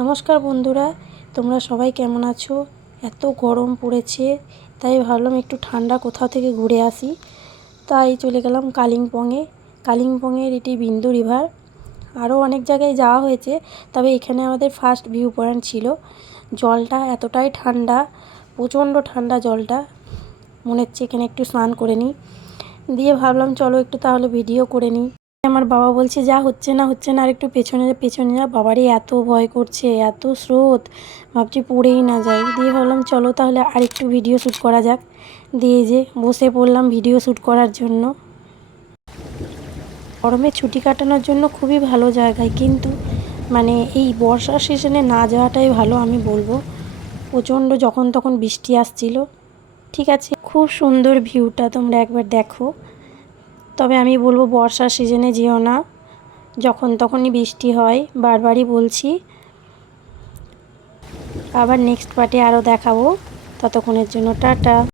নমস্কার বন্ধুরা, তোমরা সবাই কেমন আছো? এত গরম পড়েছে, তাই ভাবলাম একটু ঠান্ডা কোথাও থেকে ঘুরে আসি। তাই চলে গেলাম কালিম্পংয়ে। কালিম্পংয়ের এটি বিন্দু রিভার। আরও অনেক জায়গায় যাওয়া হয়েছে, তবে এখানে আমাদের ফার্স্ট ভিউ পয়েন্ট ছিল। জলটা এতটাই ঠান্ডা, প্রচণ্ড ঠান্ডা জলটা, মনে হচ্ছে এখানে একটু স্নান করে নিই। দিয়ে ভাবলাম চলো একটু তাহলে ভিডিও করে নিই। আমার বাবা বলছে যা হচ্ছে না আর একটু পেছনে যা। বাবারই এত ভয় করছে, এত স্রোত, ভাবছি পড়েই না যাই। দিয়ে ভাবলাম চলো তাহলে আর একটু ভিডিও শ্যুট করা যাক। দিয়ে যে বসে পড়লাম ভিডিও শ্যুট করার জন্য। গরমে ছুটি কাটানোর জন্য খুবই ভালো জায়গায়, কিন্তু এই বর্ষার সিজনে না যাওয়াটাই ভালো আমি বলবো। প্রচণ্ড যখন তখন বৃষ্টি আসছিল। ঠিক আছে, খুব সুন্দর ভিউটা, তোমরা একবার দেখো। তবে আমি বলবো বর্ষার সিজনে যেও না, যখন তখনই বৃষ্টি হয়, বারবারই বলছি। আবার নেক্সট পার্টে আরও দেখাবো। ততক্ষণের জন্য টাটা।